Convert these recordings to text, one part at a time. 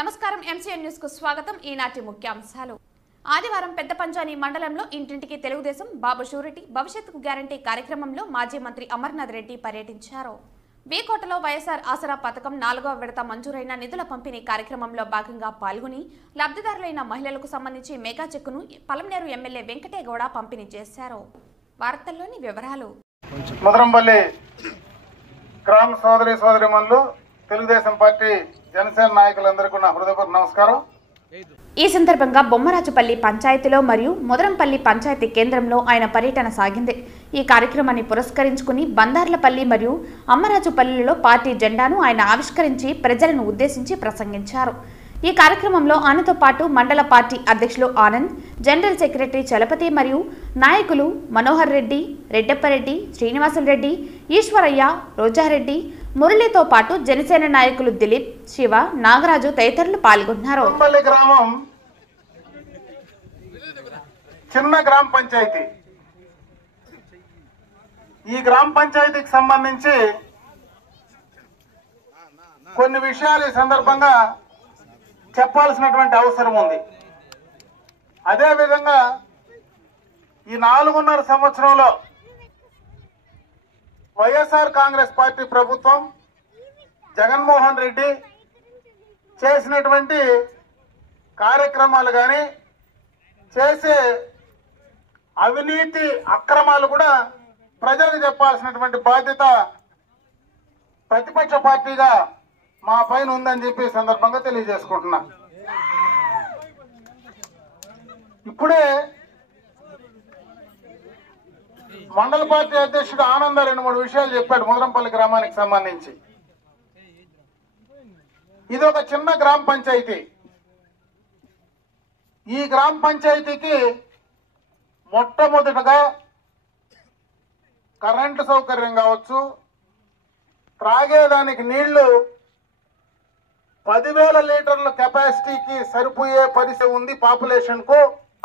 నమస్కారం MCN news కు స్వాగతం. ఈనాటి ముఖ్యాంశాలు. ఆదివారం పెద్ద పంచాని మండలంలో ఇంటింటికి తెలుగుదేశం బాబు షూరిటీ భవిష్యత్తుకు గ్యారంటీ కార్యక్రమంలో మాజీ మంత్రి అమర్నాథ్ రెడ్డి పర్యటించారు. వీకోటలో వైఎస్ఆర్ ఆసరా పథకం 4వ విడత మంజూరైన నిధుల పంపిణీ కార్యక్రమంలో భాగంగా పాల్గొని లబ్ధిదారులైన మహిళలకు సంబంధించి మెగా చెక్కును పలమనేరు ఎమ్మెల్యే వెంకటేగౌడ పంపిణీ చేశారు. వార్తల్లోని వివరాలు. ముదరంపల్లి గ్రామ సోదరి సోదరిమణులు తెలుగుదేశం పార్టీ జనసేన నాయకులందరికీ నా హృదయపూర్వక నమస్కారం. ఈ సందర్భంగా బొమ్మరాజుపల్లి పంచాయతీలో మరియు ముదరంపల్లి పంచాయతీ కేంద్రంలో ఆయన పర్యటన సాగింది. ఈ కార్యక్రమాన్ని పురస్కరించుకుని బందార్లపల్లి మరియు అమ్మరాజుపల్లిలో పార్టీ జెండాను ఆయన ఆవిష్కరించి ప్రజలను ఉద్దేశించి ప్రసంగించారు. ఈ కార్యక్రమంలో ఆయనతో పాటు మండల పార్టీ అధ్యక్షులు ఆనంద్, జనరల్ సెక్రటరీ చలపతి మరియు నాయకులు మనోహర్ రెడ్డి, రెడ్డప్పరెడ్డి, శ్రీనివాసులరెడ్డి, ఈశ్వరయ్య, రోజారెడ్డి, మురళితో పాటు జనసేన నాయకులు దిలీప్, శివ, నాగరాజు తదితరులు పాల్గొన్నారు. గ్రామం చిన్న గ్రామ పంచాయతీ. ఈ గ్రామ పంచాయతీకి సంబంధించి కొన్ని విషయాలు ఈ సందర్భంగా చెప్పాల్సినటువంటి అవసరం ఉంది. అదేవిధంగా ఈ 4.5 సంవత్సరంలో వైఎస్ఆర్ కాంగ్రెస్ పార్టీ ప్రభుత్వం జగన్మోహన్ రెడ్డి చేసినటువంటి కార్యక్రమాలు కానీ చేసే అవినీతి అక్రమాలు కూడా ప్రజలకు చెప్పాల్సినటువంటి బాధ్యత ప్రతిపక్ష పార్టీగా మా పైన ఉందని చెప్పి సందర్భంగా తెలియజేసుకుంటున్నా. ఇప్పుడే మండల పార్టీ అధ్యక్షుడు ఆనంద 2-3 విషయాలు చెప్పాడు ముదరంపల్లి గ్రామానికి సంబంధించి. ఇది ఒక చిన్న గ్రామ పంచాయతీ. ఈ గ్రామ పంచాయతీకి మొట్టమొదటగా కరెంటు సౌకర్యం కావచ్చు, త్రాగేదానికి నీళ్లు 10,000 లీటర్ల కెపాసిటీకి సరిపోయే పరిస్థితి ఉంది పాపులేషన్ కు.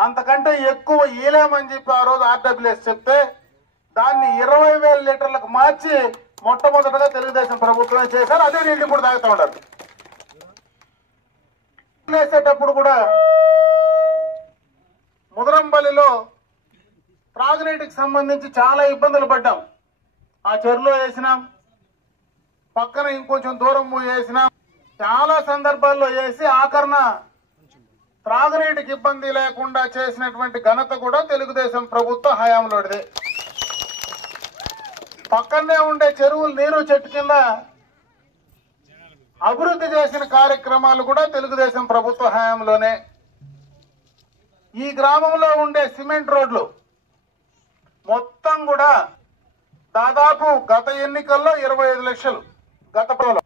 అంతకంటే ఎక్కువ ఇయలేమని చెప్పి ఆ రోజు ఆర్డబ్ల్యూఎస్ చెప్తే దాన్ని 20,000 లీటర్లకు మార్చి మొట్టమొదటగా తెలుగుదేశం ప్రభుత్వం చేశారు. అదే నీళ్ళు ఇప్పుడు తాగుతూ ఉంటారు. వేసేటప్పుడు కూడా ముదరంపల్లిలో త్రాగునీటికి సంబంధించి చాలా ఇబ్బందులు పడ్డాం. ఆ చెరువులో వేసినాం, పక్కన ఇంకొంచెం దూరం వేసినాం, చాలా సందర్భాల్లో వేసి ఆఖరణ త్రాగునీటికి ఇబ్బంది లేకుండా చేసినటువంటి ఘనత కూడా తెలుగుదేశం ప్రభుత్వ హయాంలోనిదే. పక్కనే ఉండే చెరువులు నీరు చెట్టు కింద అభివృద్ధి చేసిన కార్యక్రమాలు కూడా తెలుగుదేశం ప్రభుత్వ హయాంలోనే. ఈ గ్రామంలో ఉండే సిమెంట్ రోడ్లు మొత్తం కూడా దాదాపు గత ఎన్నికల్లో 25 లక్షలు గత ప్రభుత్వం,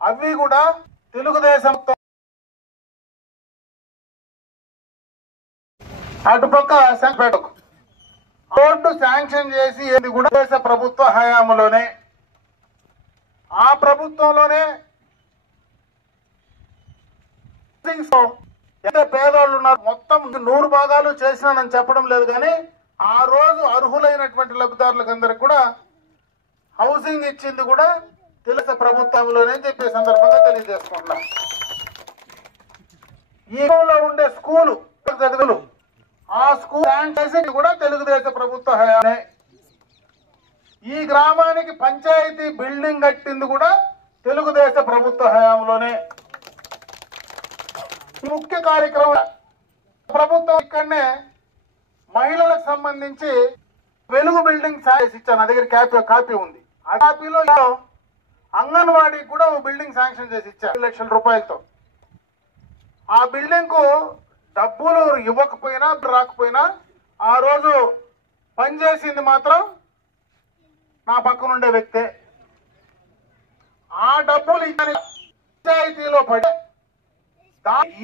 అవి కూడా తెలుగుదేశం. అటుపక్క శంకపేటకు రోడ్డు శాంక్షన్ చేసి ఏది కూడా దేశ ప్రభుత్వ హయాంలోనే. ఆ ప్రభుత్వంలోనే ఎంత పేదోళ్ళు ఉన్నారు మొత్తం 100 భాగాలు చేసినానని చెప్పడం లేదు, కానీ ఆ రోజు అర్హులైనటువంటి లబ్ధిదారులకు అందరికి కూడా హౌసింగ్ ఇచ్చింది కూడా తెలుగు ప్రభుత్వంలోనే చెప్పే సందర్భంగా తెలియజేసుకుంటున్నాం. ఈ ఉండే స్కూలు చదువులు ఆ స్కూల్ చేసేది కూడా తెలుగుదేశం ప్రభుత్వ హయామే. ఈ గ్రామానికి పంచాయతీ బిల్డింగ్ కట్టింది కూడా తెలుగుదేశ ప్రభుత్వ హయాంలోనే. ముఖ్య కార్యక్రమం ప్రభుత్వం ఇక్కడనే మహిళలకు సంబంధించి వెలుగు బిల్డింగ్ చేసి ఇచ్చాను. నా దగ్గర కాపీ ఉంది. ఆ కాపీలో అంగన్వాడీకి కూడా ఓ బిల్డింగ్ శాంక్షన్ చేసి ఇచ్చారు 2 లక్షల రూపాయలతో. ఆ బిల్డింగ్ కు డబ్బులు ఇవ్వకపోయినా రాకపోయినా ఆ రోజు పనిచేసింది మాత్రం నా పక్కనుండే వ్యక్తే. ఆ డబ్బులు పంచాయతీలో పడి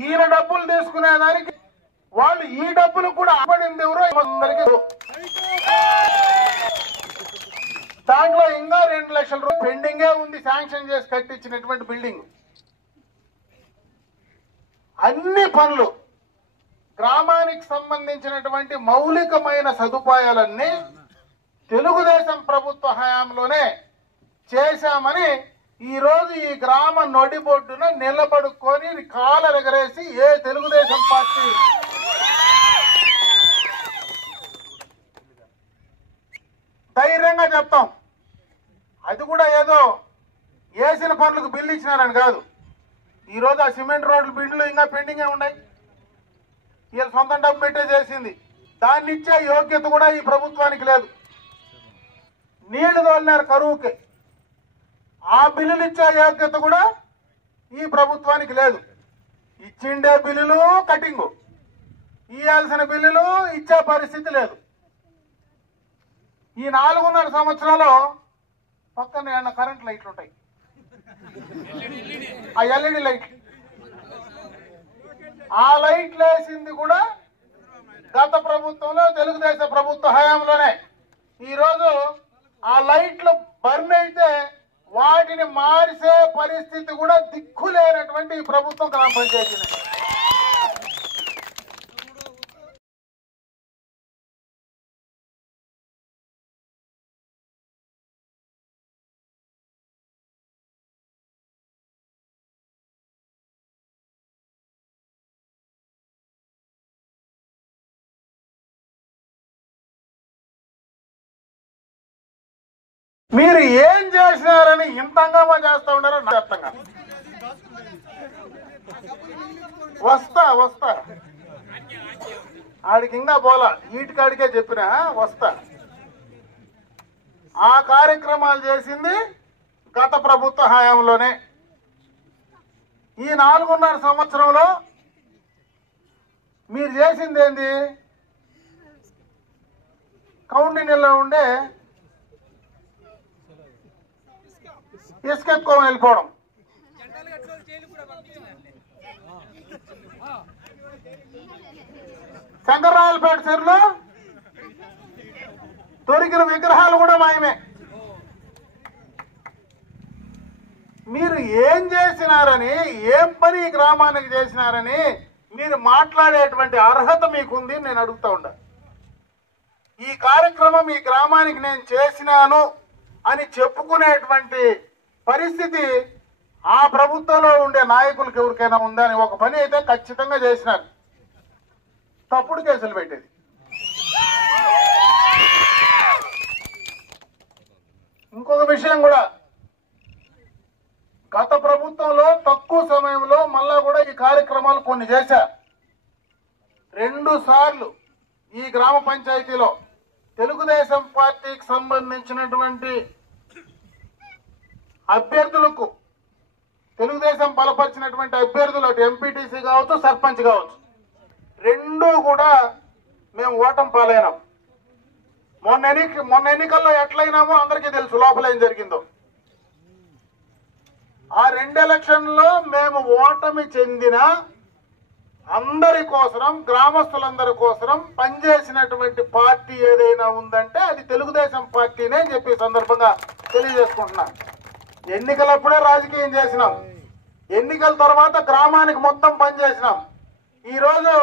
ఈయన డబ్బులు తీసుకునేదానికి వాళ్ళు ఈ డబ్బులు కూడా ఆపడింది ఎవరో అందరికీ. దాంట్లో ఇంకా 2 లక్షల రూపాయలు పెండింగే ఉంది శాంక్షన్ చేసి కట్టించినటువంటి బిల్డింగ్. అన్ని పనులు గ్రామానికి సంబంధించినటువంటి మౌలికమైన సదుపాయాలన్నీ తెలుగుదేశం ప్రభుత్వ హయాంలోనే చేశామని ఈరోజు ఈ గ్రామ నొడిబొడ్డున నిలబడుకొని కాలర్ ఎగరేసి ఏ తెలుగుదేశం పార్టీ ధైర్యంగా చెప్తాం. అది కూడా ఏదో వేసిన పనులకు బిల్లు ఇచ్చినారని కాదు. ఈరోజు ఆ సిమెంట్ రోడ్లు బిల్లులు ఇంకా పెండింగే ఉన్నాయి. వీళ్ళు సొంతం డబ్బు పెట్టే చేసింది. దాన్ని ఇచ్చే యోగ్యత కూడా ఈ ప్రభుత్వానికి లేదు. నీళ్లు తోలినారు కరువుకి, ఆ బిల్లులు ఇచ్చే యోగ్యత కూడా ఈ ప్రభుత్వానికి లేదు. ఇచ్చిండే బిల్లులు కటింగు, ఇవ్వాల్సిన బిల్లులు ఇచ్చే పరిస్థితి లేదు. ఈ 4.5 సంవత్సరాలు పక్కన ఏమన్నా కరెంట్ లైట్లు ఉంటాయి, ఆ ఎల్ఈడి లైట్లు, ఆ లైట్లు వేసింది కూడా గత ప్రభుత్వంలో తెలుగుదేశం ప్రభుత్వ హయాంలోనే. ఈరోజు ఆ లైట్లు బర్న్ అయితే వాటిని మార్చే పరిస్థితి కూడా దిక్కులేనటువంటి ఈ ప్రభుత్వం గ్రామ పంచాయతీనే. మీరు ఏం చేసినారని ఇంత హంగామా చేస్తా ఉన్నారో నాకు అర్థం కాదు. వస్తా ఆడికి ఇంకా పోలా, ఈటికాడికే చెప్పినా వస్తా. ఆ కార్యక్రమాలు చేసింది గత ప్రభుత్వ హయాంలోనే. ఈ 4.5 సంవత్సరంలో మీరు చేసింది ఏంది? కౌండిన్యలో ఉండే ఇసుకెత్తుకోమని వెళ్ళిపోవడం, శంకర్రాయలపేట చెరువులో దొరికిన విగ్రహాలు కూడా మాయమే. మీరు ఏం చేసినారని, ఏం పని ఈ గ్రామానికి చేసినారని మీరు మాట్లాడేటువంటి అర్హత మీకుంది నేను అడుగుతా ఉండా. ఈ కార్యక్రమం ఈ గ్రామానికి నేను చేసినాను అని చెప్పుకునేటువంటి పరిస్థితి ఆ ప్రభుత్వంలో ఉండే నాయకులకు ఎవరికైనా ఉందని. ఒక పని అయితే ఖచ్చితంగా చేసినారు, తప్పుడు కేసులు పెట్టేది. ఇంకొక విషయం కూడా, గత ప్రభుత్వంలో తక్కువ సమయంలో మళ్ళా కూడా ఈ కార్యక్రమాలు కొన్ని చేశారు. 2 సార్లు ఈ గ్రామ పంచాయతీలో తెలుగుదేశం పార్టీకి సంబంధించినటువంటి అభ్యర్థులకు, తెలుగుదేశం బలపరిచినటువంటి అభ్యర్థులు, అటు ఎంపీటీసీ కావచ్చు, సర్పంచ్ కావచ్చు, 2 కూడా మేము ఓటమి పాలైనాం. మొన్న ఎన్నికల్లో ఎట్లయినామో అందరికీ తెలుసు లోపల ఏం జరిగిందో. ఆ 2 ఎలక్షన్లో మేము ఓటమి చెందిన అందరి కోసరం, గ్రామస్తులందరి కోసరం పనిచేసినటువంటి పార్టీ ఏదైనా ఉందంటే అది తెలుగుదేశం పార్టీనే అని చెప్పి సందర్భంగా తెలియజేసుకుంటున్నాం. ఎన్నికలప్పుడే రాజకీయం చేసినాం, ఎన్నికల తర్వాత గ్రామానికి మొత్తం పనిచేసినాం. ఈరోజు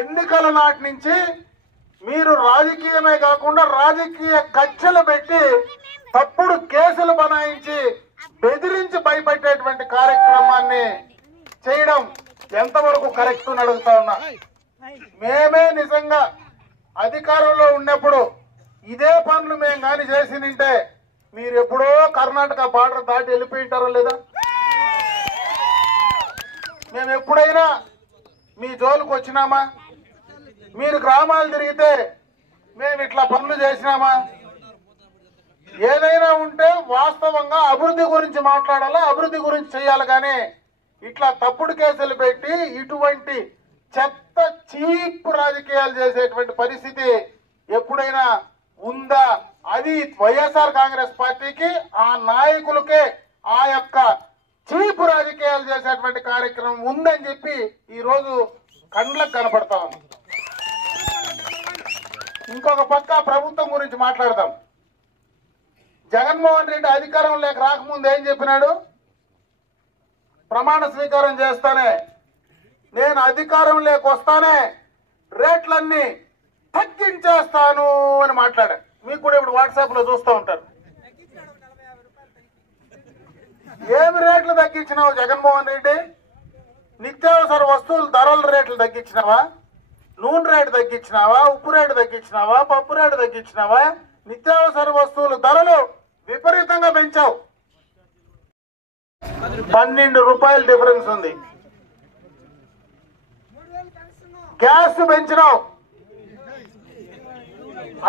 ఎన్నికల నాటి నుంచి మీరు రాజకీయమే కాకుండా రాజకీయ కక్షలు పెట్టి తప్పుడు కేసులు బనాయించి బెదిరించి భయపెట్టేటువంటి కార్యక్రమాన్ని చేయడం ఎంతవరకు కరెక్ట్ అని అడుగుతా ఉన్నా. మేమే నిజంగా అధికారంలో ఉన్నప్పుడు ఇదే పనులు మేము కానీ చేసి నింటే మీరు ఎప్పుడో కర్ణాటక బార్డర్ దాటి వెళ్ళిపోయింటారో లేదా? మేము ఎప్పుడైనా మీ జోలికి వచ్చినామా? మీరు గ్రామాలు తిరిగితే మేము ఇట్లా పనులు చేసినామా? ఏదైనా ఉంటే వాస్తవంగా అభివృద్ధి గురించి మాట్లాడాలా, అభివృద్ధి గురించి చేయాలి. కానీ ఇట్లా తప్పుడు కేసులు పెట్టి ఇటువంటి చెత్త చీప్ రాజకీయాలు చేసేటువంటి పరిస్థితి ఎప్పుడైనా ఉందా? అది వైఎస్ఆర్ కాంగ్రెస్ పార్టీకి, ఆ నాయకులకే ఆ యొక్క చీప్ రాజకీయాలు చేసేటువంటి కార్యక్రమం ఉందని చెప్పి ఈ రోజు కండ్లకు కనపడతా ఉంది. ఇంకొక పక్క ప్రభుత్వం గురించి మాట్లాడదాం. జగన్మోహన్ రెడ్డి అధికారంలోకి రాకముందు ఏం చెప్పినాడు? ప్రమాణ స్వీకారం చేస్తానే, నేను అధికారంలోకి వస్తానే రేట్లన్నీ తగ్గించేస్తాను అని మాట్లాడారు. మీకు కూడా ఇప్పుడు వాట్సాప్ లో చూస్తూ ఉంటారు. ఏమి రేట్లు తగ్గించినావు జగన్మోహన్ రెడ్డి? నిత్యావసర వస్తువుల ధరల రేట్లు తగ్గించినావా? నూనె రేటు తగ్గించినావా? ఉప్పు రేటు తగ్గించినావా? పప్పు రేటు తగ్గించినావా? నిత్యావసర వస్తువుల ధరలు విపరీతంగా పెంచావు. 12 రూపాయల డిఫరెన్స్ ఉంది. గ్యాస్ పెంచినావు.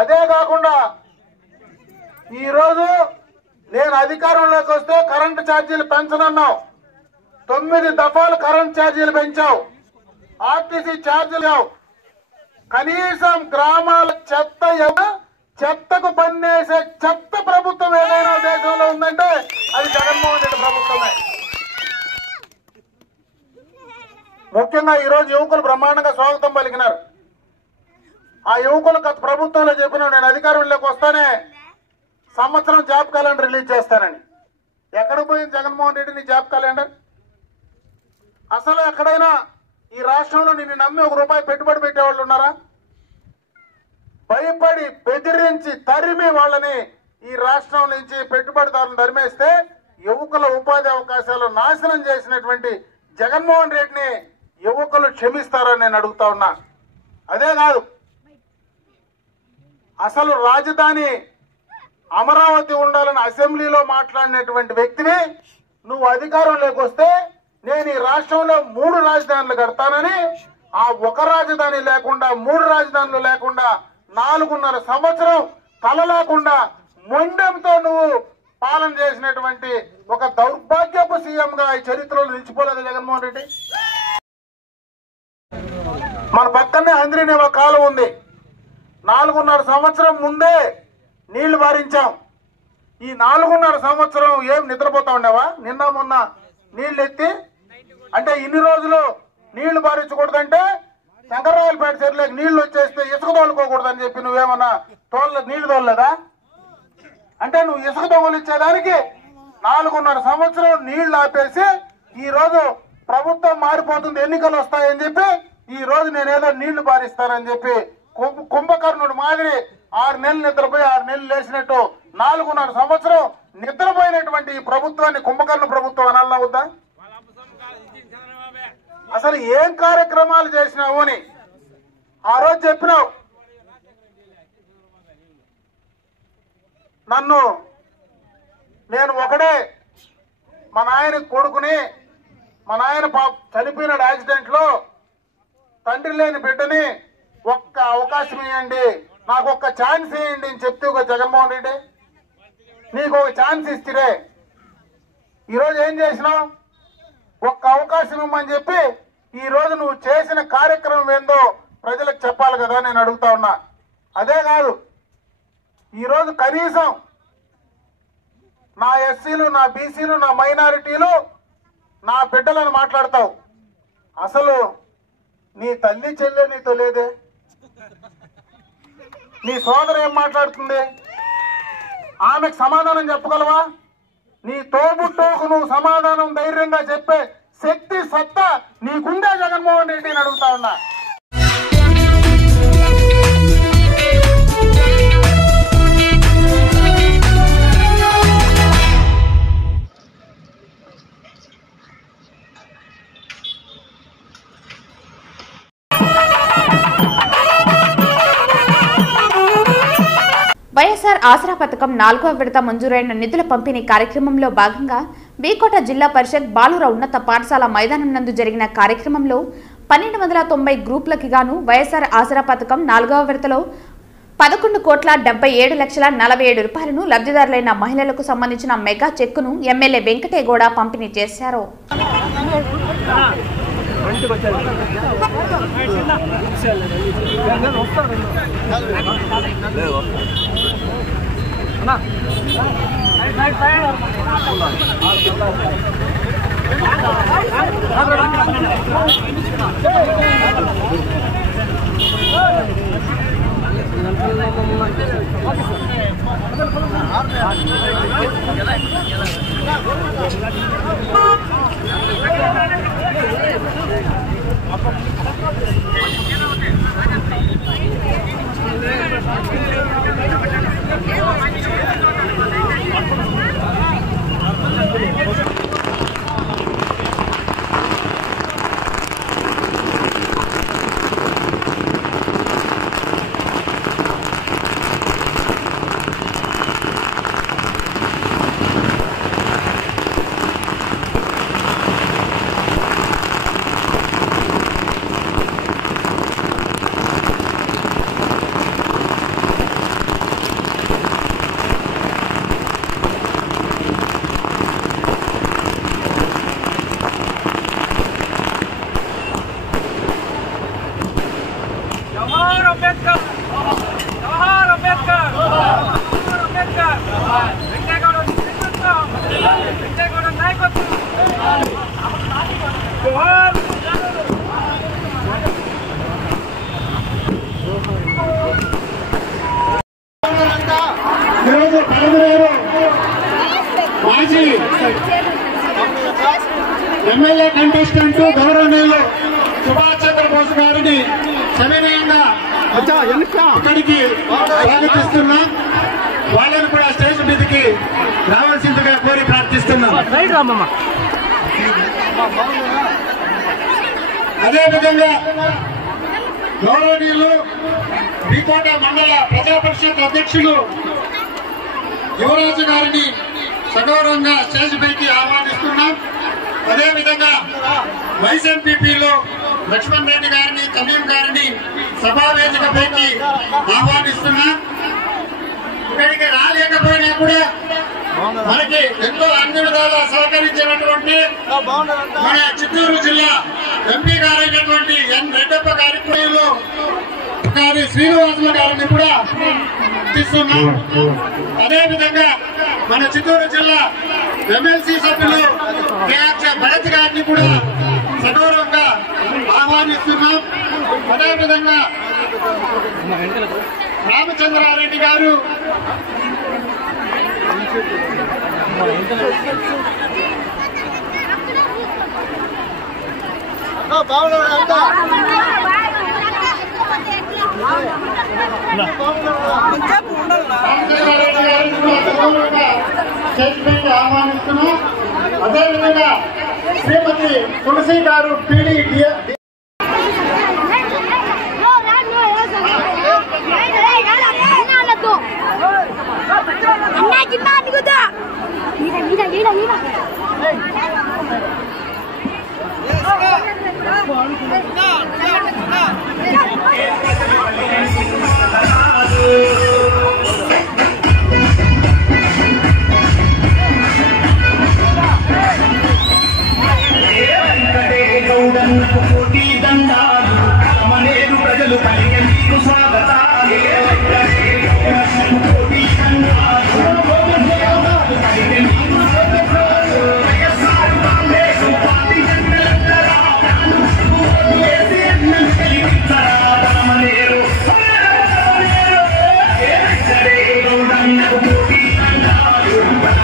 అదే కాకుండా ఈరోజు నేను అధికారంలోకి వస్తే కరెంటు ఛార్జీలు పెంచనన్నావు. 9 దఫాలు కరెంట్ ఛార్జీలు పెంచావు. ఆర్టీసీ ఛార్జీలు కనీసం గ్రామాల చెత్తకు పన్నేసే చెత్త ప్రభుత్వం ఏదైనా దేశంలో ఉందంటే అది జగన్మోహన్ రెడ్డి ప్రభుత్వమే. ముఖ్యంగా ఈరోజు యువకులు బ్రహ్మాండంగా స్వాగతం పలికినారు. ఆ యువకులు గత ప్రభుత్వంలో చెప్పిన నేను అధికారంలోకి వస్తానే సంవత్సరం జాబ్ క్యాలెండర్ రిలీజ్ చేస్తానని. ఎక్కడికి పోయింది జగన్మోహన్ రెడ్డి నీ జాబ్ క్యాలెండర్? అసలు ఎక్కడైనా ఈ రాష్ట్రంలో నిన్ను నమ్మి ₹1 పెట్టుబడి పెట్టేవాళ్ళు ఉన్నారా? భయపడి బెదిరించి తరిమి వాళ్ళని ఈ రాష్ట్రం నుంచి పెట్టుబడిదారులను తరిమేస్తే యువకుల ఉపాధి అవకాశాలు నాశనం చేసినటువంటి జగన్మోహన్ రెడ్డిని యువకులు క్షమిస్తారని నేను అడుగుతా ఉన్నా. అదే కాదు, అసలు రాజధాని అమరావతి ఉండాలని అసెంబ్లీలో మాట్లాడినటువంటి వ్యక్తిని నువ్వు అధికారంలోకి వస్తే నేను ఈ రాష్ట్రంలో 3 రాజధానులు కడతానని ఆ ఒక రాజధాని లేకుండా 3 రాజధానులు లేకుండా 4.5 సంవత్సరం తల లేకుండా మొండెంతో నువ్వు పాలన చేసినటువంటి ఒక దౌర్భాగ్యపు సీఎంగా ఈ చరిత్రలో నిలిచిపోలేదు జగన్మోహన్ రెడ్డి. మన పక్కనే అంద్రినేవ కాలం ఉంది. 4.5 సంవత్సరం ముందే నీళ్లు బారించాం. ఈ 4.5 సంవత్సరం ఏం నిద్రపోతా ఉండేవా? నిన్న మొన్న నీళ్లు ఎత్తి అంటే ఇన్ని రోజులు నీళ్లు బారించకూడదంటే శంకరరాయలపేట చెరువులోకి నీళ్లు వచ్చేస్తే ఇసుక తోలుకోకూడదని చెప్పి నువ్వేమన్నా నీళ్లు తోలలేదా? అంటే నువ్వు ఇసుక తోలిచ్చేదానికి 4.5 సంవత్సరం నీళ్లు ఆపేసి ఈ రోజు ప్రభుత్వం మారిపోతుంది, ఎన్నికలు వస్తాయని చెప్పి ఈ రోజు నేనేదో నీళ్లు బారిస్తానని చెప్పి కుంభకర్ణుడు మాదిరి 6 నెలలు నిద్రపోయి 6 నెలలు లేచినట్టు 4.5 సంవత్సరం నిద్రపోయినటువంటి ఈ ప్రభుత్వాన్ని కుంభకర్ణ ప్రభుత్వం అనాలన్నా వద్దా? అసలు ఏం కార్యక్రమాలు చేసినావు అని ఆ రోజు చెప్పినావు. నేను ఒకడే మా నాయన కొడుకుని మా నాయన చనిపోయినాడు యాక్సిడెంట్ లో, తండ్రి లేని బిడ్డని ఒక్క అవకాశం ఇవ్వండి, నాకు ఒక్క ఛాన్స్ ఇవ్వండి అని చెప్తే ఒక జగన్మోహన్ రెడ్డి నీకు ఒక ఛాన్స్ ఇస్తే ఈరోజు ఏం చేసినావు? ఒక్క అవకాశం ఇవ్వమని చెప్పి ఈ రోజు నువ్వు చేసిన కార్యక్రమం ఏందో ప్రజలకు చెప్పాలి కదా నేను అడుగుతా ఉన్నా. అదే కాదు, ఈరోజు కనీసం నా ఎస్సీలు, నా బీసీలు, నా మైనారిటీలు, నా బిడ్డలను మాట్లాడతావు. అసలు నీ తల్లి చెల్లె నీతో లేదే? నీ సోదరు ఏం మాట్లాడుతుంది? ఆమెకు సమాధానం చెప్పగలవా? నీ తోబుట్టుకు నువ్వు సమాధానం ధైర్యంగా చెప్పే శక్తి సత్తా నీకుందే జగన్మోహన్ రెడ్డిని అడుగుతా ఉన్నా. వైఎస్ఆర్ ఆసరా పథకం 4వ విడత మంజూరైన నిధుల పంపిణీ కార్యక్రమంలో భాగంగా బీకోట జిల్లా పరిషత్ బాలుర ఉన్నత పాఠశాల మైదానం నందు జరిగిన కార్యక్రమంలో 1290 గ్రూపులకి గాను వైఎస్ఆర్ ఆసరా పథకం 4వ విడతలో 11,77,47,000 రూపాయలను లబ్ధిదారులైన మహిళలకు సంబంధించిన మెగా చెక్కును ఎమ్మెల్యే వెంకటేగౌడ పంపిణీ చేశారు. జవహర్ అంబేద్కర్ జవహర్ అంబేద్కర్ జవహర్ అంబేద్కర్ వెంకయ్యగౌడ నాయకత్వం వెంకయ్యగౌడ నాయకత్వం జవహర్ ఈరోజు కలమనేరు మాజీ ఎమ్మెల్యే కంటెస్టెంట్ గౌరవనీయులు సుభాష్ చంద్రబోస్ గారిని సవినయంగా ఇక్కడికి స్వాగతిస్తున్నాం. వాళ్ళని కూడా స్టేజ్ మీదకి రావాల్సిందిగా కోరి ప్రార్థిస్తున్నాం. అదేవిధంగా గౌరవనీయులు వికోట మండల ప్రజా పరిషత్ అధ్యక్షులు యువరాజు గారిని సగౌరవంగా స్టేజ్ పైకి ఆహ్వానిస్తున్నాం. అదేవిధంగా వైస్ ఎంపీపీలో లక్ష్మణ్ రెడ్డి గారిని తమీం గారిని సభావేదిక పైకి ఆహ్వానిస్తున్నాం. ఇక్కడికి రాలేకపోయినా కూడా మనకి ఎంతో అన్ని విధాలా సహకరించినటువంటి మన చిత్తూరు జిల్లా ఎంపీ గారైనటువంటి ఎన్ రెడ్డప్ప గారి శ్రీనివాసుల గారిని కూడా ఇస్తున్నాం. అదేవిధంగా మన చిత్తూరు జిల్లా ఎమ్మెల్సీ సభ్యులు భరత్ గారిని కూడా సగౌరవంగా ఆహ్వానిస్తున్నాం. అదేవిధంగా రామచంద్రారెడ్డి గారు ఆహ్వానిస్తున్నాం. అదేవిధంగా శ్రీమతి తులసి గారు పీడీ కోటి దండాలు మనేరు ప్రజలు పలికే మీకు స్వాగతాలు కోటి దండాలు పలికే మీకు స్వాగతాలు వైఎస్ఆర్ కాంగ్రెస్ పార్టీ జనరలందరా మనేరు కోటి దండాలు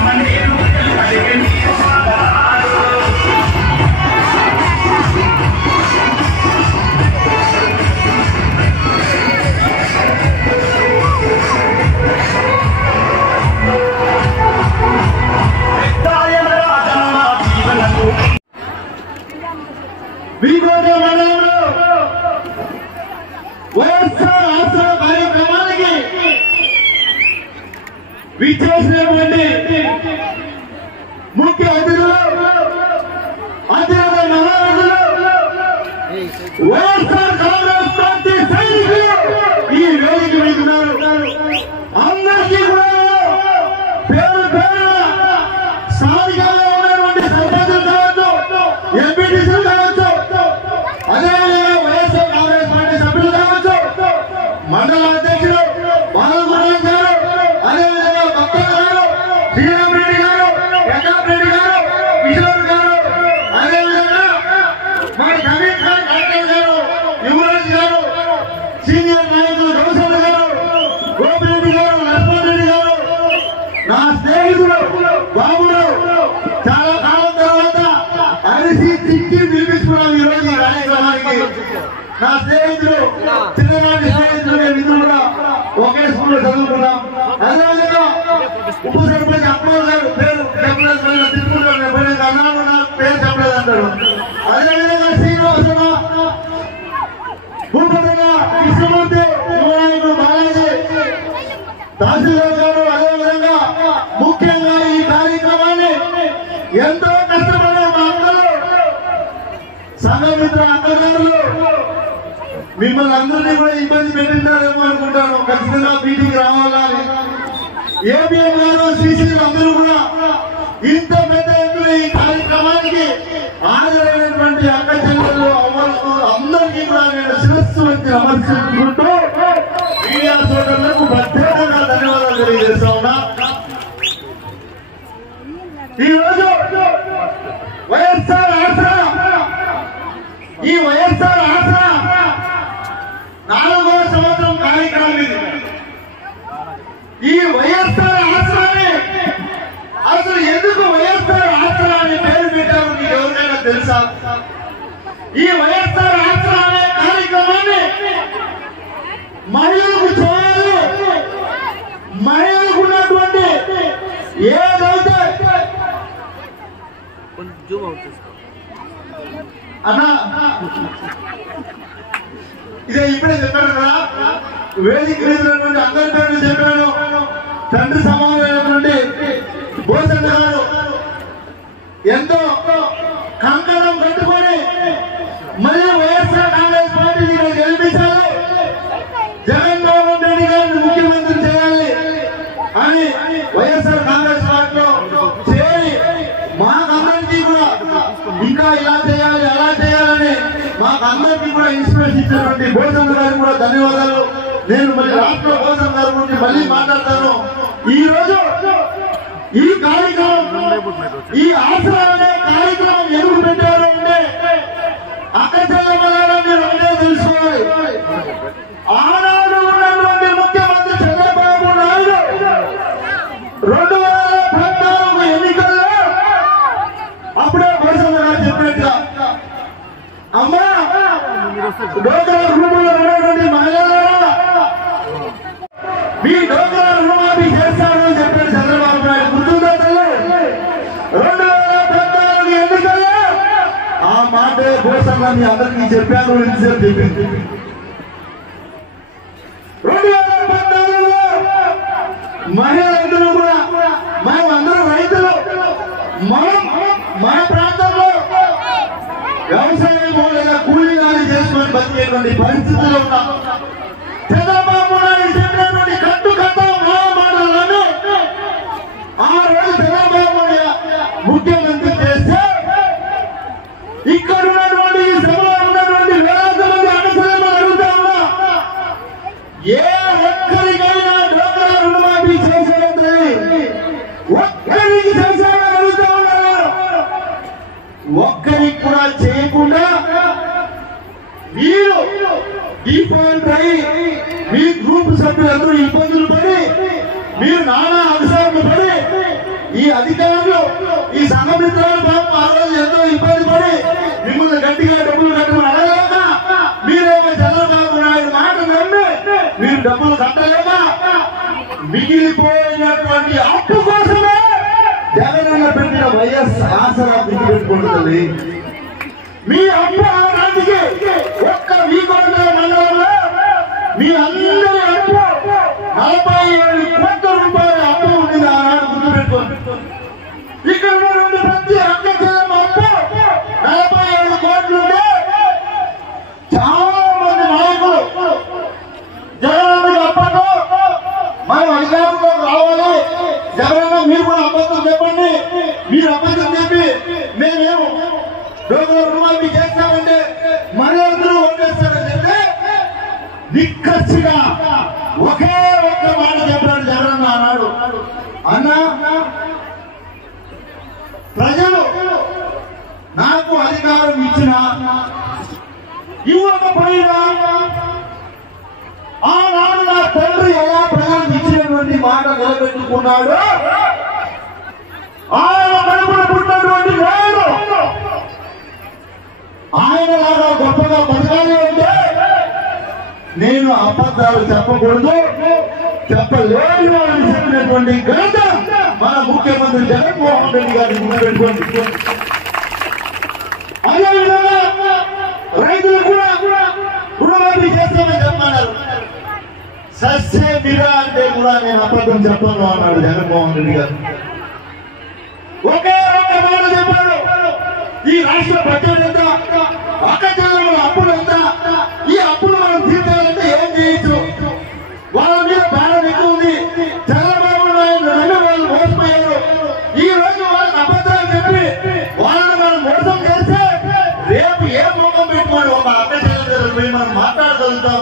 మనేరు ప్రజలు పలికే మీకు స్వాగతాలు వికోట మండలంలో వైఎస్ఆర్ ఆసరా కార్యక్రమానికి విచ్చేసినటువంటి ముఖ్య అతిథులు అత్యంత మహారాజులు వైఎస్ఆర్ కాంగ్రెస్ పార్టీ సైనికులు ఈ వేదిక మీద ఉన్నారు. అందరికీ కూడా పేరు పేరున స్థానికంగా ఉన్నటువంటి సర్పంచులు కావచ్చు, ఎంపీటీసీలు కావచ్చు, అదేవిధంగా వైఎస్ఆర్ కాంగ్రెస్ పార్టీ సభ్యులు కావచ్చు, మండల అధ్యక్షులు బాలసుబ్రహ్మణ్యం గారు, అదేవిధంగా భక్త గారు, శ్రీరామరెడ్డి గారు, ప్రతాప్ రెడ్డి గారు, కిషోర్ గారు, అదేవిధంగా మన సమీర్ ఖాన్ డాక్టర్ గారు, యువరాజ్ గారు, సీనియర్ నాయకులు రవిశంకర్ గారు, గోపిరెడ్డి గారు, లక్ష్మణ్ రెడ్డి గారు, నా స్నేహితుడు బాబురావు చాలా కాలం తర్వాత అరిసి తిట్టి పిలిపించుకున్నాం ఈ రోజు ఈ కార్యక్రమానికి. నా స్నేహితుడు చిన్ననాటి స్నేహితుడు ఇది కూడా ఒకే స్కూల్ లో చదువుకున్నాం. అదేవిధంగా ఉప సర్పంచ్ అప్పయ్య గారు పేరు చెప్పలేదు, తిట్టుకుంటారు అన్నాడు, నాకు పేరు చెప్పలేదు అంటాడు. అదేవిధంగా శ్రీనివాసన్న, భూపతన్న, కృష్ణమూర్తి, యువనాయకుడు బాలాజీ, తహసీల్దార్ గారు, అదేవిధంగా ముఖ్యంగా ఈ కార్యక్రమాన్ని ఎంతో కష్టపడే మా అందరూ సంఘమిత్ర అన్నదారులు మిమ్మల్ని అందరినీ కూడా ఇబ్బంది పెట్టింటారేమో అనుకుంటాను. ఖచ్చితంగా మీటింగ్ రావాలని ఏబిఎం గారు, శ్రీశ్రీ అందరూ కూడా ఇంత పెద్ద ఎత్తున ఈ కార్యక్రమానికి హాజరైనటువంటి అక్క చెల్లెళ్ళు అవ్వలకు అందరికీ కూడా నేను శిరస్సు వచ్చి అమర్చుకుంటూ ఆసరా 4వ సంవత్సరం కార్యక్రమం ఇది. ఈ వైఎస్ఆర్ ఆసరాని అసలు ఎందుకు వైఎస్ఆర్ ఆసరా అని పేరు పెట్టారు మీకు ఎవరికైనా తెలుసా? ఈ వైఎస్ఆర్ ఆసరా అనే కార్యక్రమాన్ని మహిళలకు చేయాలి. మహిళలకు ఉన్నటువంటి ఏదైతే అన్నా ఇదే ఇప్పుడే చెప్పాను కదా, వేదిక వేసినటువంటి అందరి పేర్లు చెప్పాను. తండ్రి సమానమైనటువంటి భూషణ్ గారు ఎంతో కంకణం కట్టుకొని మళ్ళీ వైఎస్ఆర్ కాంగ్రెస్ పార్టీని గెలిపించాలి, జగన్మోహన్ రెడ్డి గారిని ముఖ్యమంత్రి చేయాలి అని వైఎస్ఆర్ కాంగ్రెస్ పార్టీలో చేరి మాకందరికీ కూడా ఇంకా ఇలా చేయాలి అలా చేయాలని మాకందరికీ కూడా ఇన్స్పిరేషన్ ఇచ్చినటువంటి భూషణ్ గారికి కూడా ధన్యవాదాలు. నేను మళ్ళీ రాష్ట్ర భూషణ్ గారి గురించి మళ్ళీ మాట్లాడతాను. ఈ రోజు ఈ కార్యక్రమం, ఈ ఆసరా అనే కార్యక్రమం ఎందుకు పెట్టారు అంటే అక్కడ మీరు ఒకటే తెలుసుకోవాలి. ఆనాడు ఉన్నటువంటి ముఖ్యమంత్రి చంద్రబాబు నాయుడు 2014 ఎన్నికల్లో అప్పుడే భూషణ్ గారు చెప్పినట్టుగా అమ్మా డోక్రా గ్రూపుల్లో ఉన్నటువంటి మహిళలారా మీ డోక్రా రుణమాఫీ చేస్తాను అని చెప్పారు చంద్రబాబు నాయుడు. గుర్తుందా తల్లి? 2014 ఎన్నికల్లో ఆ మాటే భూషణ్ మీ అందరికీ చెప్పాను. ఇంతసేపు చెప్పింది 2014లో మహిళలందరూ కూడా మనం అందరూ రైతులు, మన ప్రాంతంలో వ్యవసాయం లేదా కూలీ గాలి చేసుకొని బతికేటువంటి పరిస్థితుల్లో ఉన్నాం. చంద్రబాబు నాయుడు చెప్పినటువంటి కట్టు కథ మాటలను ఆ రోజు చంద్రబాబు ముఖ్యమంత్రి చేస్తే ఇక్కడ ఉన్నటువంటి ఈ సభలో ఉన్నటువంటి వేలాది మంది అనుసరణ అడుగుతా ఉన్నా, ఏ ఒక్కరికైనా డోక్రా రుణమాఫీ చేసేది ఒక్కరికి చేశారని అడుగుతా ఉన్నారు. ఒక్కరికి కూడా చేయకుండా మీరు డిఫాల్ట్ అయి మీ గ్రూప్ సభ్యులందరూ ఇబ్బందులు పడి మీరు నానా అవసరాలు పడి ఈ అధికారులు ఈ సంఘమిత్రాలు పాపం ఆ రోజు ఎంతో ఇబ్బంది పడి మిమ్మల్ని గట్టిగా డబ్బులు కట్టమని అడగలేక మీరేమో చంద్రబాబు నాయుడు మాట నమ్మి మీరు డబ్బులు కట్టలేక మిగిలిపోయినటువంటి అప్పు కోసమే జగనన్న పెట్టిన వైఎస్ ఆసరా పెట్టుకుంటుంది. మీ అప్పు ఆనాటికి ఒక్క వీకొండ మండలంలో మీ అందరి అప్పు 47 కోట్ల రూపాయల అప్పు ఉంది. ఆనాడు గుర్తు పెట్టుకోండి. ఇక్కడ ఉన్నటువంటి ప్రతి అక్కచేమ అప్పు 47 కోట్లు ఉంటే చాలా మంది నాయకులు జగనన్నకి అప్పట్లో మనం అధికారంలో రావాలి, జగనన్న మీరు కూడా అబద్ధం చెప్పండి, మీరు అబద్ధం చెప్పి మేమేమో డోక్రా రుణమాఫీ చేస్తామంటే మనందరూ ఓటేస్తారని చెప్తే నిక్కచ్చిగా ఒకే ఒక్క మాట చెప్పాడు జగనన్న అన్నాడు, అన్నా ప్రజలు నాకు అధికారం ఇచ్చినా ఇవ్వకపోయినా ఆనాడు నా తండ్రి ఎలా ప్రజలకు ఇచ్చినటువంటి మాట నిలబెట్టుకున్నాడు, ఆయన కడుపున పుట్టినటువంటి నేను ఆయనలాగా గొప్పగా బతకాలి అంటే నేను అబద్ధాలు చెప్పకూడదు, చెప్పలేను అని చెప్పినటువంటి ఘనత మన ముఖ్యమంత్రి జగన్మోహన్ రెడ్డి గారిని గుర్తుపెట్టుకోండి. అదేవిధంగా రైతులు కూడా రుణమాఫీ చేస్తామని చెప్పన్నారు. సస్య మిరా అంటే కూడా నేను అబద్ధం చెప్పను అన్నాడు జగన్మోహన్ రెడ్డి గారు. ఒకే ఒక మాట చెప్పాడు, ఈ రాష్ట్ర బడ్జెట్ ఎంత, అక్కచెల్లెమ్మల అప్పులు ఎంత, ఈ అప్పులు మనం తీర్చాలంటే ఏం చేయొచ్చు, వాళ్ళ మీద భారం ఎక్కువ ఉంది, చంద్రబాబు నాయుడు నమ్మి వాళ్ళు మోసపోయారు, ఈ రోజు వాళ్ళకి అబద్ధాలు చెప్పి వాళ్ళని మనం మోసం చేస్తే రేపు ఏ ముఖం పెట్టుకోండి ఒక అక్కచెల్లెలు పోయి మనం మాట్లాడగలుగుతాం,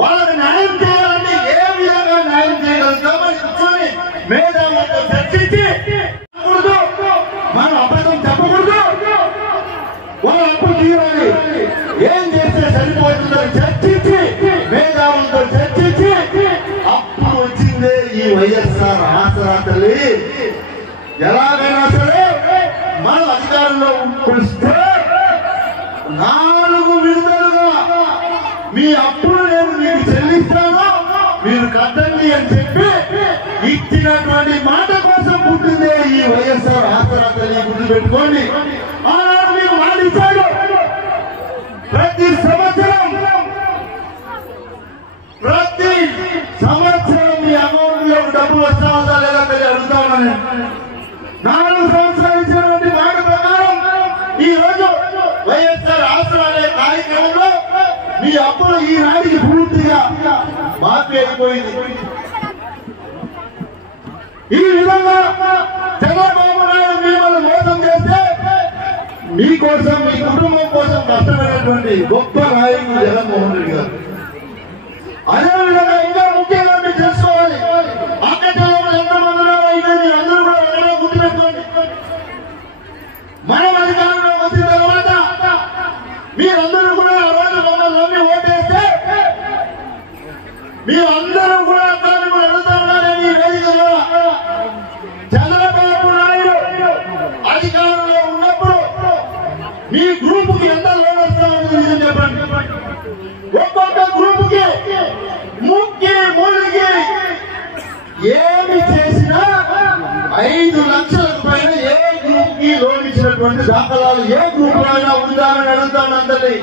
వాళ్ళకి న్యాయం చేయాలంటే ఏ విధంగా న్యాయం చేయగలుగుతామని కూర్చొని మేధావులతో చర్చించి మనం అబద్ధం చెప్పకూడదు, వాళ్ళ అప్పులు తీరాలి, ఏం ఎలాగైనా సరే మనం అధికారంలో వస్తే 4 విడతలుగా మీ అప్పులు నేను మీకు చెల్లిస్తాను, మీరు కట్టండి అని చెప్పి ఇచ్చినటువంటి మాట కోసం పుట్టిందే ఈ వైఎస్ఆర్ ఆసరా తల్లి. గుర్తు పెట్టుకోండి. ఆనాడు మీకు మాట ఇచ్చాడు. ప్రతి సంవత్సరం మీ అకౌంట్లో డబ్బులు వస్తా ఉందా లేదా అడుగుతా ఉన్నాను. 4 సంవత్సరాలు ఇచ్చినటువంటి మాట ప్రకారం ఈ రోజు వైఎస్ఆర్ ఆసరా అనే కార్యక్రమంలో మీ అప్పులు ఈనాటికి పూర్తిగా మాఫీ అయిపోయింది. ఈ విధంగా చంద్రబాబు నాయుడు మిమ్మల్ని మోసం చేస్తే మీకోసం మీ కుటుంబం కోసం కష్టపడినటువంటి గొప్ప నాయకుడు జగన్మోహన్ రెడ్డి గారు. అదేవిధంగా ఇంకా ముఖ్యంగా మీరు తెలుసుకోవాలి, ఆకటంలో ఎంతమంది ఉన్నారో ఇదే మీరు అందరూ కూడా ఒకటే గుర్తుపెట్టుకోండి. మనం అధికారంలో వచ్చిన తర్వాత మీరందరూ కూడా ఆ రోజు మమ్మల్ని నమ్మి ఓటేస్తే మీరందరూ కూడా అందరూ అడుగుతా ఉన్నారని ఈ వేదికలో చంద్రబాబు నాయుడు అధికారంలో ఉన్నప్పుడు మీ గ్రూపుకి ఎంత లోన్ వస్తా ఉంటుంది చెప్పండి. ఒక్కొక్క గ్రూపుకి ముక్కి మూలికి ఏమి చేసినా 5 లక్షలకు పైన ఏ గ్రూప్ కి లోన్ ఇచ్చినటువంటి దాఖలాలు ఏ గ్రూప్ లో అయినా ఉందా అని అడుగుతాను అందరినీ.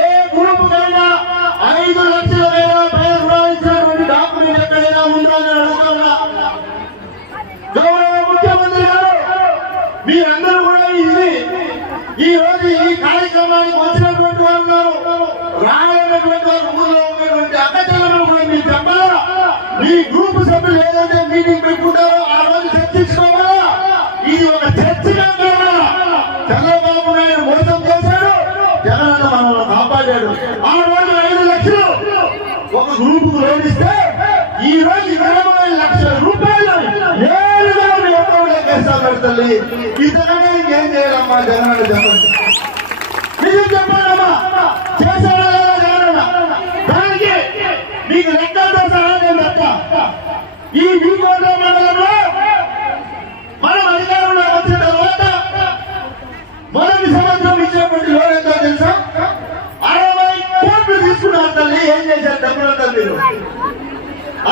ఏ గ్రూప్ కైనా 5 లక్షల పైన రుణాలు ఇచ్చినటువంటి డాక్యుమెంట్ ఎక్కడైనా ఉందా అని అడుగుతున్నా. గౌరవ ముఖ్యమంత్రి గారు మీరందరూ కూడా ఈ రోజు ఈ కార్యక్రమానికి వచ్చినటువంటి వారు రానటువంటి వారు ఊళ్ళో ఉన్నటువంటి అక్కచెల్లెలు కూడా మీరు చెప్పాలా? మీ గ్రూప్ సభ్యులు ఏదైతే మీటింగ్ పెట్టుకుంటారో ఆ రోజు చర్చించుకోవాలా? ఇది ఒక చర్చగా కావాలా? చంద్రబాబు నాయుడు మోసం చేశాడు, జగన్ మనల్ని కాపాడాడు. ఆ రోజు 5 లక్షలు ఒక గ్రూప్ లోన్ ఇస్తే ఈ రోజు 20 లక్షల రూపాయలు నేరుగా మీ అకౌంట్లో వేస్తాను తల్లి. ఇంతకంటే ఇంకేం చేయాలమ్మా జగన్ అని చెప్పండి. నిజం చెప్పాలమ్మా, చేశాడా లేదా జగన్? దానికి మీకు లెక్కలతో సహాయం లెక్క. ఈ బీకోట మండలంలో మనం అధికారంలో వచ్చిన తర్వాత మొదటి సంవత్సరం ఇచ్చినటువంటి లోన్ ఎంతో తెలుసా? 60 కోట్లు తీసుకున్నారు తల్లి. ఏం చేశారు డబ్బులంతా మీరు?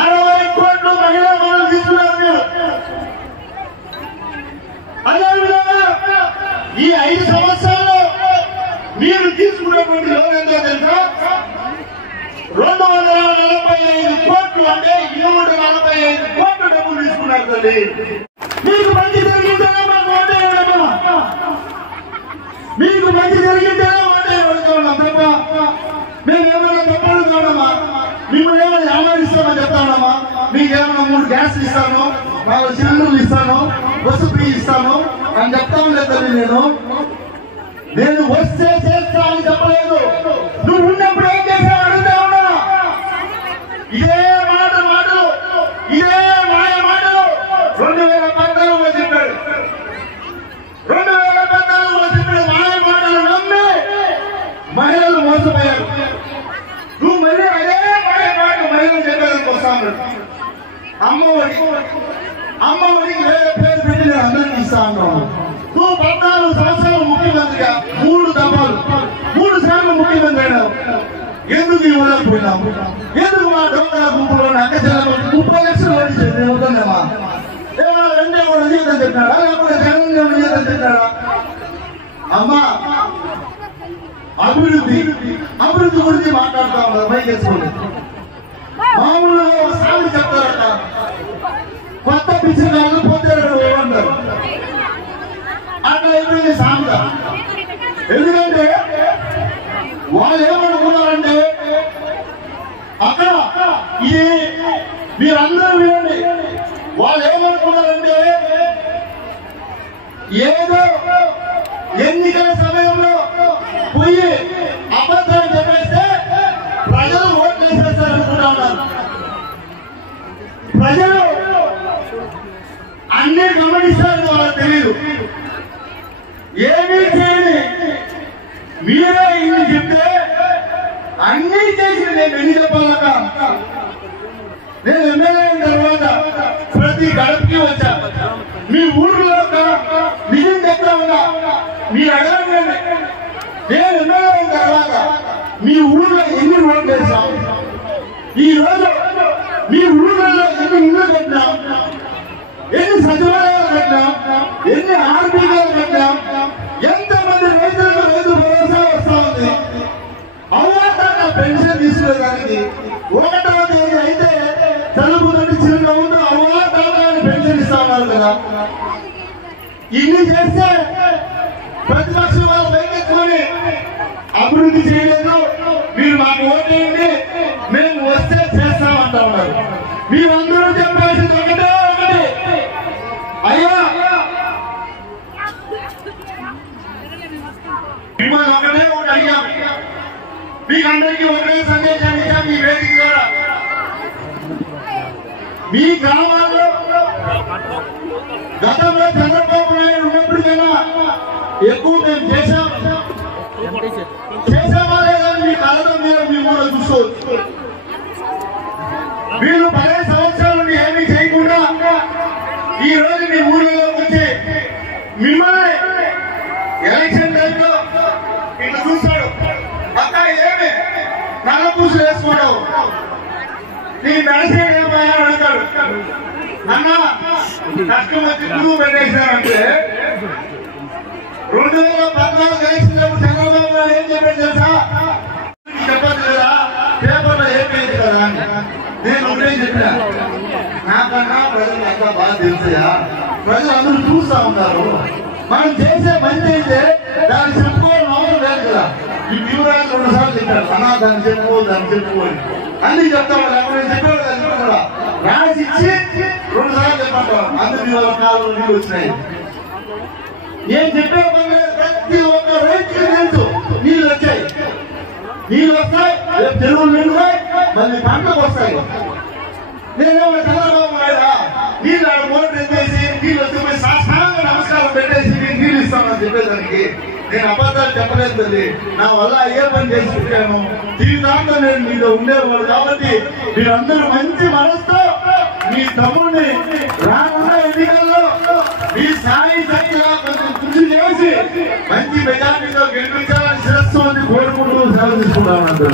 60 కోట్లు మహిళా లోన్లు తీసుకున్నారు మీరు. అదేవిధంగా ఈ 5 సంవత్సరాల్లో మీరు తీసుకున్నటువంటి లోన్ ఎంతో తెలుసా? 245 కోట్లు, అంటే 245 కోట్లు డబ్బులు తీసుకున్నారు తల్లి. మీకు మంచి జరిగిందేనా మాకు ఓటే వేయడమా? మీకు మంచి జరిగిందేనా ఓటే వేస్తున్నాం తప్ప మేమేమైనా తప్పలు చూడమా? మిమ్మల్ని ఏమైనా ఆమోదిస్తామని చెప్తానమ్మా? మీకేమైనా 3 గ్యాస్లు ఇస్తాను, 4 సిలిండర్లు ఇస్తాను, బస్సు ఫ్రీ ఇస్తాను అని చెప్తాను లేదు. నేను వస్తే చేస్తా అని చెప్పలేదు. నువ్వు ఉన్నప్పుడు ఏం చేసావు అడుగుతా ఉన్నా. ఇదే మాటలు ఇదే మాయ మాటలు 2014లో చెప్పాడు. 2014లో చెప్పిన మాయ మాటలు నమ్మి మహిళలు మోసపోయారు. నువ్వు మళ్ళీ అదే మాయ మాటలు మహిళలు చెప్పేందుకు వస్తాను. అమ్మఒడికి వేరే పేరు పెట్టి నేను అందరికీ ఇస్తా ఉన్నాను. నువ్వు 14 సంవత్సరాలు ముఖ్యమంత్రిగా 3 దఫాలు 3 సార్లు ముఖ్యమంత్రి అయినావు. ఎందుకు ఇవ్వలేకపోయినావు? ఎందుకు మా డోకరా గుంపులో అక్కచెల్లెలు 30 లక్షలు ఓడించేది అవుతుందమ్మా? ఏమన్నా 2 జీవితం చెప్పినాడా, లేకపోతే జగన్ జీవితం చెప్పినాడా? అమ్మా, అభివృద్ధి గురించి మాట్లాడుతా ఉన్నారు. మైకేసుకోండి. మామూలుగా ఒకసారి చెప్తారట, కొత్త పిచ్చికాయలు పోతే అంటారు. అట్లా అయిపోయింది సామెత. ఎందుకంటే వాళ్ళు ఏమనుకున్నారంటే, అక్కడ ఇది మీరందరూ వినండి, వాళ్ళు ఏమనుకున్నారంటే ఏదో ఎన్నికల సమయంలో పోయి అబద్ధాలు చెప్పేస్తే ప్రజలు ఓట్లు వేసేస్తారు అనుకుంటా ఉన్నారు. ప్రజలు అన్ని గమనిస్తారని వాళ్ళకి తెలియదు. ఏమీ చేయని మీరే ఇన్ని చెప్తే అన్నీ చేసి నేను ఎన్ని చెప్పాలక? నేను ఎమ్మెల్యే అయిన తర్వాత ప్రతి గడపకి వచ్చా. మీ ఊళ్ళో మీరు అడగండి, నేను ఎమ్మెల్యే అయిన తర్వాత మీ ఊళ్ళో ఎన్ని రోడ్లు వేసాం, ఈ రోజు మీ ఊళ్ళలో ఎన్ని ఇళ్ళు కట్టినాం, ఎన్ని సచివాలయాలు కట్టినాం, ఎన్ని ఆర్బీఐలు కట్టినాం, ఎంతమంది రైతులకు రైతు భరోసా వస్తా ఉంది. అవ్వాటా పెన్షన్ తీసుకునేదానికి 1వ తేదీ అయితే తలుపు నుండి చిరునవ్వుతో అవ్వాటా పెన్షన్ ఇస్తా ఉన్నారు కదా. ఇన్ని చేస్తే ప్రతిపక్షం వాళ్ళు బయటెత్తుకొని అభివృద్ధి చేయలేదు, మీరు మాకు ఓటేయండి మేము వస్తే చేస్తామంటా ఉన్నారు. మీరందరూ చెప్పాల్సింది ఒకటే ఒకటి, అయ్యా మిమ్మల్ని ఒకటే ఒకటి అడిగాం, మీకు అందరికీ ఒకటే సందేశాన్ని ఇచ్చాం ఈ వేదిక ద్వారా. మీ గ్రామాల్లో గతంలో చంద్రబాబు నాయుడు ఉన్నప్పటికైనా ఎక్కువ మేము చేసామా లేదని మీ కళతో మీరు మీ ఊళ్ళో చూసుకోవచ్చు. మీరు 10 సంవత్సరాల నుండి ఏమీ చేయకుండా ఈ రోజు మీ ఊళ్ళో వచ్చి మిమ్మల్ని ఎలక్షన్ టైంలో ఇట్లా చూస్తాడు, అక్క ఏమి నల్ల పూసలు వేసుకోవడం నీ నడిచేది ఏమయ్యా అడుగుతాడు. అన్న కష్టం వచ్చి పురుగు పెట్టేశారంటే 2014 ఎలక్షన్ చంద్రబాబు నాయుడు ఏం చెప్పాడు తెలుసా? చెప్పదు కదా, పేపర్లో ఏమైంది కదా అని. నేను ఒకటే చెప్పినా, నాకన్నా ప్రజలు అంతా బాగా తెలుసా, ప్రజలు అందరూ చూస్తా ఉన్నారు. మనం చేసే మంచి అయితే దాన్ని చెప్పుకోవాలని అవసరం లేదు కదా. ఈ తీవ్రాలు 2 సార్లు చెప్పారు, అన్నా దాన్ని చెప్పుకో అన్ని చెప్తాం. నేను చెప్పాడు దాన్ని కూడా రాసి ఇచ్చి 2 సార్లు చెప్పంటాం. అందరి వాళ్ళ కాళ్ళు నీళ్ళు వచ్చినాయి. నేను చెప్పే ప్రతి ఒక్క రైతుకి తెలుసు నీళ్ళు వచ్చాయి, నీళ్ళు వస్తాయి, రేపు చెరువులు నిండుతాయి, మళ్ళీ పంటకు వస్తాయి. నేనేమో చంద్రబాబు నాయుడు నీళ్ళు ఆడ మోటార్ ఎత్తేసి నీళ్ళు వచ్చి సాష్టాంగ నమస్కారం పెట్టేసి నీళ్ళు ఇస్తామని చెప్పేదానికి నేను అబద్ధాలు చెప్పలేదు తల్లి. నా వల్ల అయ్యే పని చేసి పెట్టాను. జీవితాంతం నేను మీతో ఉండేవాడు కాబట్టి మీరందరూ మంచి మనసుతో మీ తమ్ముడిని రానున్న ఎన్నికల్లో మీ స్థాయి శక్తిగా కొంచెం కృషి చేసి మంచి మెజార్టీతో గెలిపించాలని శిరస్సు అని కోరుకుంటూ సెలవు తీసుకుంటాను.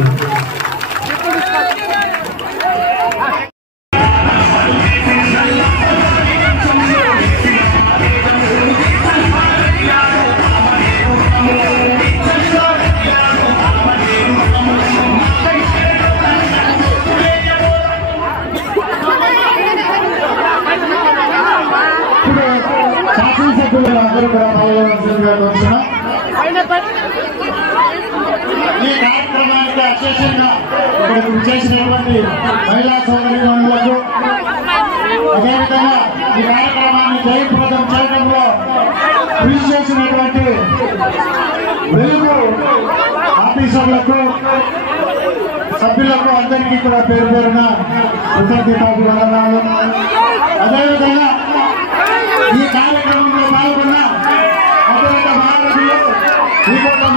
ఈ కార్యక్రమానికి అధ్యక్షంగా ఇక్కడ చేసినటువంటి మహిళా సోదరీమణులకు, అదేవిధంగా ఈ కార్యక్రమాన్ని జయప్రదం చేయడంలో కృషి చేసినటువంటి వెలుగు ఆఫీసర్లకు, సభ్యులకు అందరికీ కూడా పేరు పేరున కృతజ్ఞతాభివందనాలు. అదేవిధంగా ఈ కార్యక్రమంలో పాల్గొన్న అభివృద్ధి భారతీయులు ఈ మండల